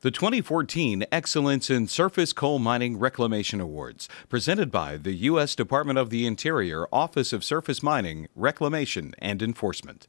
The 2014 Excellence in Surface Coal Mining Reclamation Awards, presented by the U.S. Department of the Interior Office of Surface Mining, Reclamation, and Enforcement.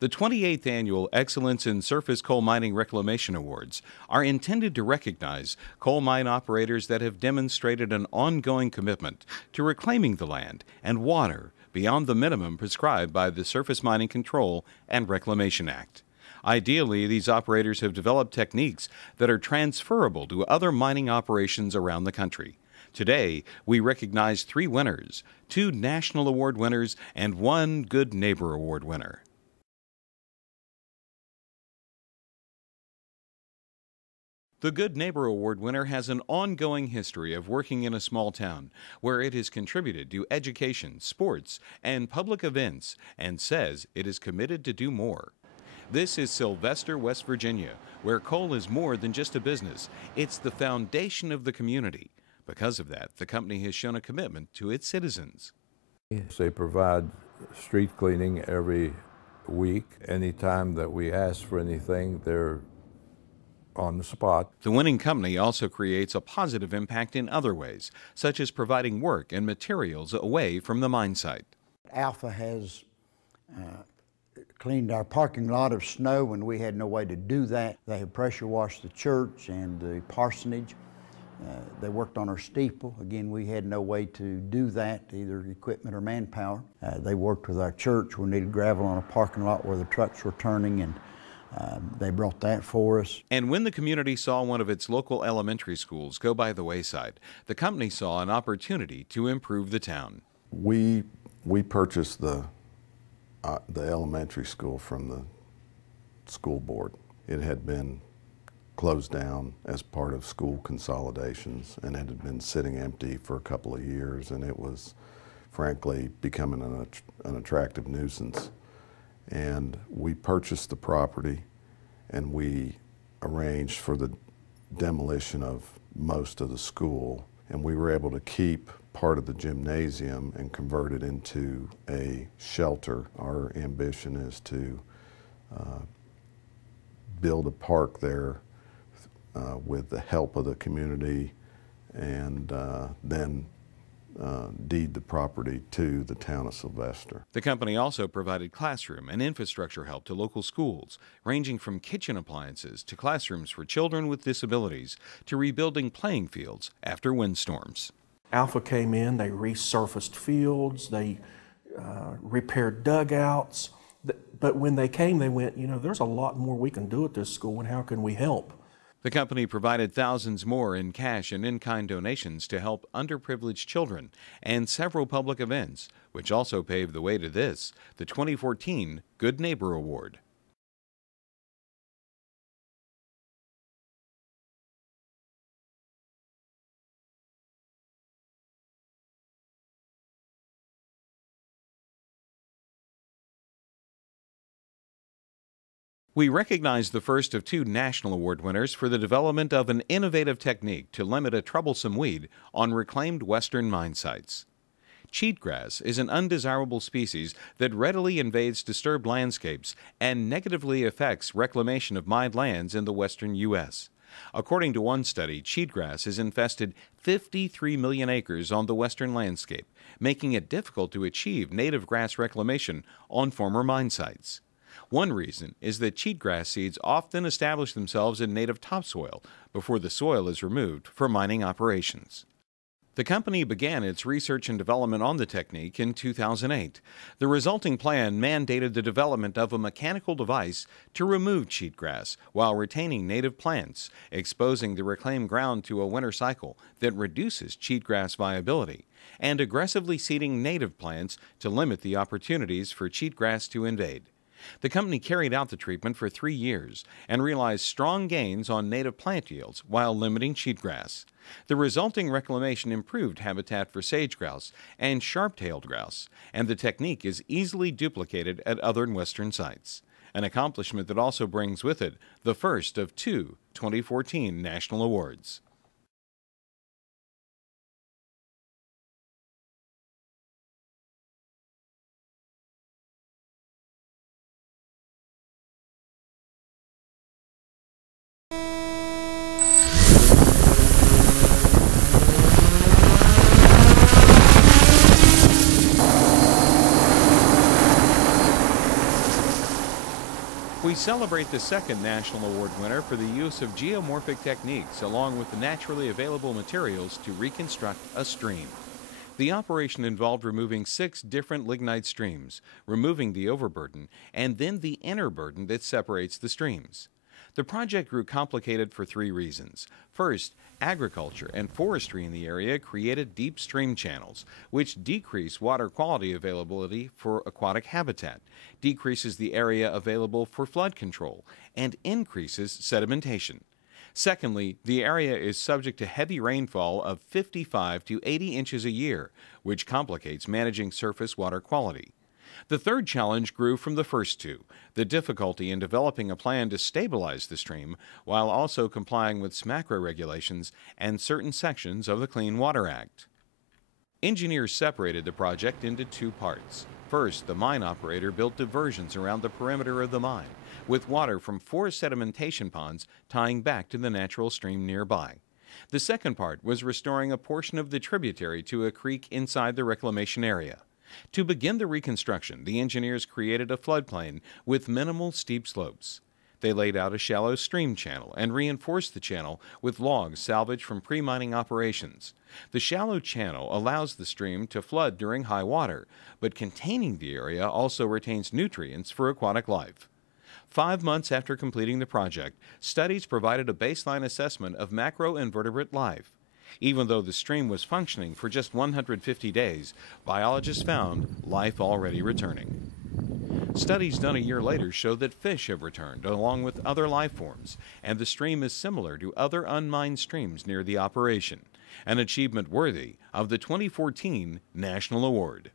The 28th Annual Excellence in Surface Coal Mining Reclamation Awards are intended to recognize coal mine operators that have demonstrated an ongoing commitment to reclaiming the land and water beyond the minimum prescribed by the Surface Mining Control and Reclamation Act. Ideally, these operators have developed techniques that are transferable to other mining operations around the country. Today, we recognize 3 winners, 2 National Award winners, and 1 Good Neighbor Award winner. The Good Neighbor Award winner has an ongoing history of working in a small town where it has contributed to education, sports, and public events, and says it is committed to do more. This is Sylvester, West Virginia, where coal is more than just a business. It's the foundation of the community. Because of that, the company has shown a commitment to its citizens. They provide street cleaning every week. Anytime that we ask for anything, they're on the spot. The winning company also creates a positive impact in other ways, such as providing work and materials away from the mine site. Alpha has cleaned our parking lot of snow when we had no way to do that. They have pressure washed the church and the parsonage. They worked on our steeple. Again, we had no way to do that, either equipment or manpower. They worked with our church. We needed gravel on a parking lot where the trucks were turning, and they brought that for us. And when the community saw one of its local elementary schools go by the wayside, the company saw an opportunity to improve the town. We purchased the elementary school from the school board. It had been closed down as part of school consolidations and it had been sitting empty for a couple of years, and it was frankly becoming an attractive nuisance. And we purchased the property and we arranged for the demolition of most of the school, and we were able to keep part of the gymnasium and convert it into a shelter. Our ambition is to build a park there with the help of the community, and then deed the property to the town of Sylvester. The company also provided classroom and infrastructure help to local schools, ranging from kitchen appliances to classrooms for children with disabilities to rebuilding playing fields after windstorms. Alpha came in, they resurfaced fields, they repaired dugouts, but when they came, they went, you know, there's a lot more we can do at this school, and how can we help? The company provided thousands more in cash and in-kind donations to help underprivileged children and several public events, which also paved the way to this, the 2014 Good Neighbor Award. We recognize the first of 2 national award winners for the development of an innovative technique to limit a troublesome weed on reclaimed western mine sites. Cheatgrass is an undesirable species that readily invades disturbed landscapes and negatively affects reclamation of mined lands in the western U.S. According to one study, cheatgrass has infested 53 million acres on the western landscape, making it difficult to achieve native grass reclamation on former mine sites. One reason is that cheatgrass seeds often establish themselves in native topsoil before the soil is removed for mining operations. The company began its research and development on the technique in 2008. The resulting plan mandated the development of a mechanical device to remove cheatgrass while retaining native plants, exposing the reclaimed ground to a winter cycle that reduces cheatgrass viability, and aggressively seeding native plants to limit the opportunities for cheatgrass to invade. The company carried out the treatment for 3 years and realized strong gains on native plant yields while limiting cheatgrass. The resulting reclamation improved habitat for sage grouse and sharp-tailed grouse, and the technique is easily duplicated at other western sites, an accomplishment that also brings with it the first of 2 2014 national awards. celebrate the second National Award winner for the use of geomorphic techniques along with the naturally available materials to reconstruct a stream. The operation involved removing 6 different lignite streams, removing the overburden, and then the inner burden that separates the streams. The project grew complicated for 3 reasons. First, agriculture and forestry in the area created deep stream channels, which decrease water quality availability for aquatic habitat, decreases the area available for flood control, and increases sedimentation. Secondly, the area is subject to heavy rainfall of 55 to 80 inches a year, which complicates managing surface water quality. The third challenge grew from the first 2, the difficulty in developing a plan to stabilize the stream while also complying with SMACRA regulations and certain sections of the Clean Water Act. Engineers separated the project into 2 parts. First, the mine operator built diversions around the perimeter of the mine, with water from 4 sedimentation ponds tying back to the natural stream nearby. The second part was restoring a portion of the tributary to a creek inside the reclamation area. To begin the reconstruction, the engineers created a floodplain with minimal steep slopes. They laid out a shallow stream channel and reinforced the channel with logs salvaged from pre-mining operations. The shallow channel allows the stream to flood during high water, but containing the area also retains nutrients for aquatic life. 5 months after completing the project, studies provided a baseline assessment of macroinvertebrate life. Even though the stream was functioning for just 150 days, biologists found life already returning. Studies done a year later show that fish have returned along with other life forms, and the stream is similar to other unmined streams near the operation, an achievement worthy of the 2014 National Award.